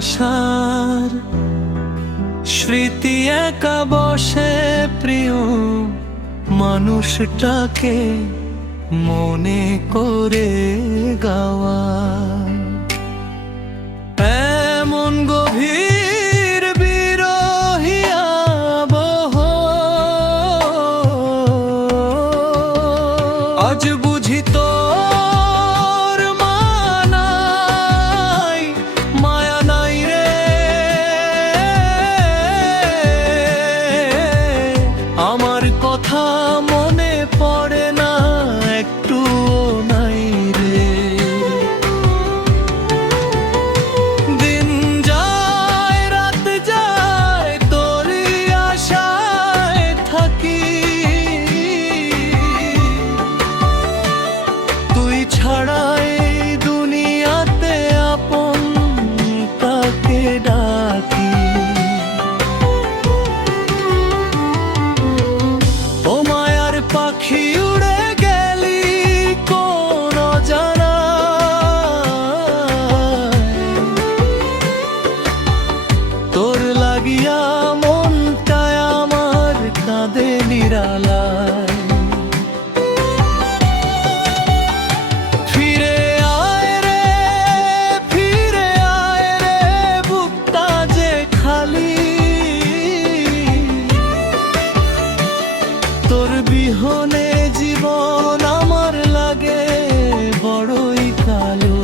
ভালোবাসার স্মৃতি একা বসে প্রিয় মানুষটাকে মনে করে গাওয়া এমন গভীর বিরহী আবহ আজ বুঝি তোর মানাই মায়া নাই রে আমার কথা মনে পড়ে না একটু নাই রে দিন যায় রাত যায় তোরই আশায় থাকি তুই ছাড়া এই দুনিয়াতে আপন কাকে ডাকি ও মায়ার পাখি উড়ে গেলি কোন অজানায় তোর লাগিয়া মনটায় আমার কাঁদে নিরালায় ফিরে আয় রে বুকটা যে খালি তোর বিহনে জীবন আমার লাগে বড়ই কালো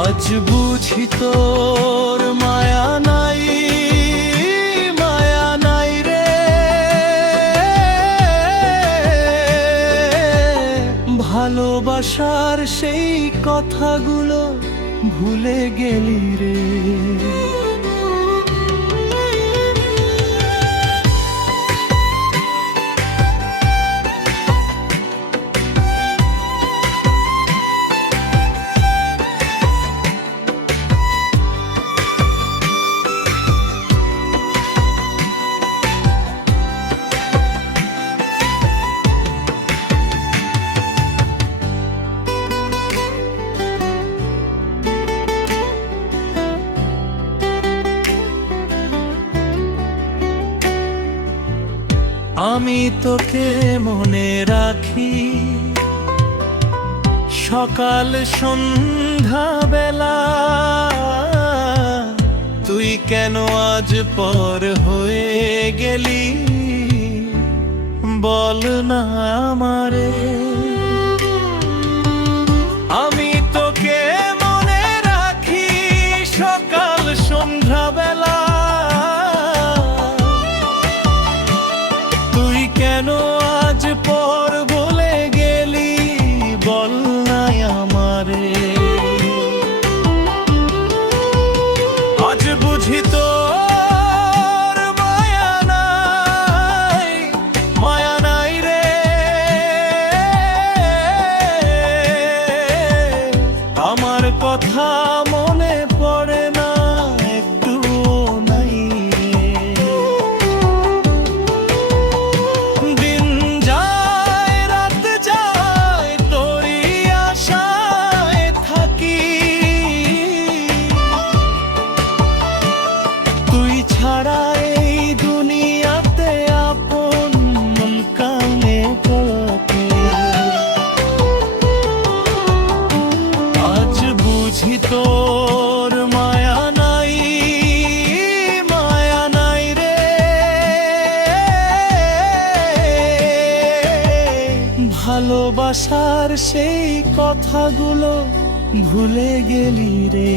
আজ বুঝি তোর মায়া নাই রে ভালোবাসার সেই কথাগুলো ভুলে গেলি রে আমি তোকে মনে রাখি সকাল সন্ধ্যা বেলা তুই কেন আজ পর হয়ে গেলি বল না আমারে আমি তোকে মনে রাখি সকাল সন্ধ্যা বেলা কেন আজ পর বলে গেলি বল নাই আমারে আজ বুঝি তোর মায়া নাই রে আমার কথা মনে পড়ে না একটু নাই ছাড়া এই দুনিয়াতে আপন মন কানে পড়তে আজ বুঝি তোর মায়া নাই রে ভালোবাসার সেই কথাগুলো ভুলে গেলি রে